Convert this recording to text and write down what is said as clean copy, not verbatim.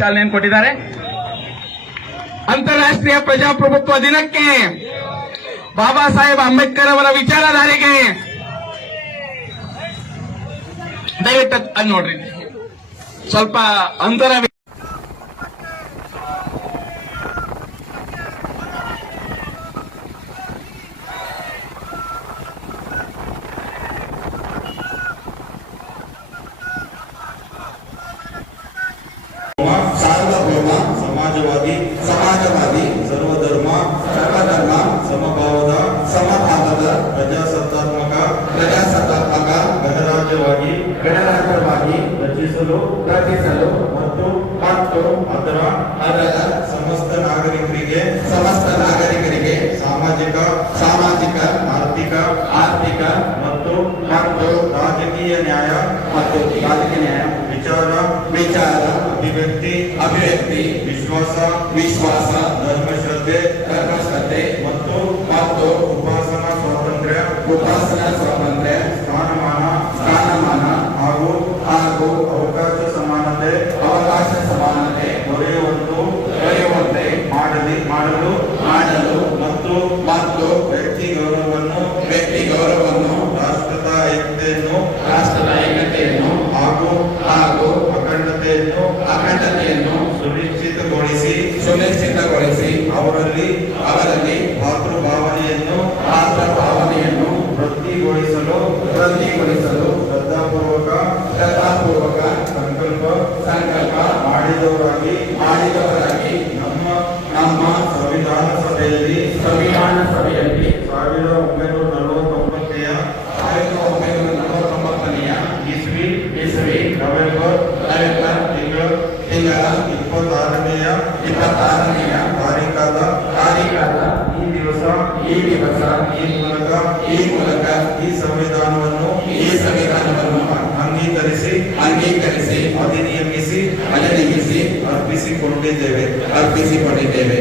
ಚಾಲನೆಯನ್ನು ಕೊಟ್ಟಿದ್ದಾರೆ. ಅಂತಾರಾಷ್ಟ್ರೀಯ ಪ್ರಜಾಪ್ರಭುತ್ವ ದಿನಕ್ಕೆ, ಬಾಬಾ ಸಾಹೇಬ್ ಅಂಬೇಡ್ಕರ್ ಅವರ ವಿಚಾರಧಾರೆಗೆ ದಯವಿಟ್ಟು ಅಲ್ಲಿ ನೋಡ್ರಿ, ಸ್ವಲ್ಪ ಅಂತರ. ಸಾರ್ವಭೌಮ ಸಮಾಜವಾದಿ ಸರ್ವಧರ್ಮ ಸಮಭಾವದ ಪ್ರಜಾಸತ್ತಾತ್ಮಕ ಗಣರಾಜ್ಯವಾಗಿ ರಚಿಸಲು ಮತ್ತು ಅದರ ಸಮಸ್ತ ನಾಗರಿಕರಿಗೆ ಸಾಮಾಜಿಕ ಆರ್ಥಿಕ ಮತ್ತು ರಾಜಕೀಯ ನ್ಯಾಯ ವಿಚಾರ ಅಭಿವ್ಯಕ್ತಿ ವಿಶ್ವಾಸ ಧರ್ಮಶ್ರದ್ಧೆ ಮತ್ತು ಉಪಾಸನಾ ಸ್ವಾತಂತ್ರ್ಯ ಸ್ಥಾನಮಾನ ಹಾಗೂ ಅವಕಾಶ ಸಮಾನತೆ ದೊರೆಯುವಂತೆ ಮಾಡಲು ಮತ್ತು ವ್ಯಕ್ತಿ ಗೌರವವನ್ನು ರಾಷ್ಟ್ರದ ಐಕ್ಯತೆಯನ್ನು ಹಾಗೂ ಅಖಂಡತೆಯನ್ನು ಸುನಿಶ್ಚಿತಗೊಳಿಸಿ ಅವರಲ್ಲಿ ಭಾತೃಭಾವನೆಯನ್ನು ವೃದ್ಧಿಗೊಳಿಸಲು ಶ್ರದ್ಧಾಪೂರ್ವಕ ಸಂಕಲ್ಪ ಮಾಡಿದವರಾಗಿ ನಮ್ಮ ಸಂವಿಧಾನ ಸಭೆಯಲ್ಲಿ 1949ನೇ ಇಸ್ವಿ ನವೆಂಬರ್ ತಿಂಗಳ 26ನೇ ತಾರೀಖಾದ ಈ ದಿವಸ ಈ ಮೂಲಕ ಈ ಸಂವಿಧಾನವನ್ನು ಅಂಗೀಕರಿಸಿ ಅಧಿನಿಯಮಿಸಿ ಅರ್ಪಿಸಿಕೊಂಡಿದ್ದೇವೆ.